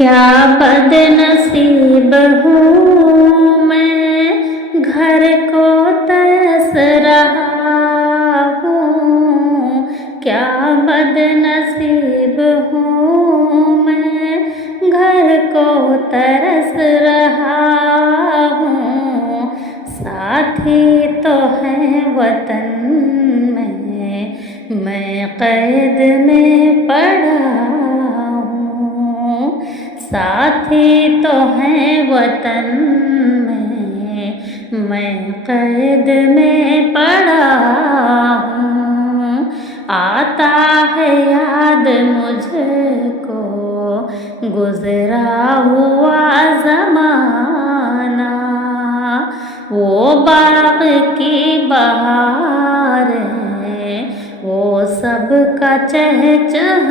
क्या बदनसीब हूँ मैं, घर को तरस रहा हूँ। क्या बदनसीब हूँ मैं, घर को तरस रहा हूँ। साथी तो है वतन में, मैं कैद में पड़ा हूँ। साथी तो है वतन में, मैं कैद में पड़ा हूँ। आता है याद मुझको गुजरा हुआ ज़माना, वो बाग की बहार है, वो सबका चहचहाना।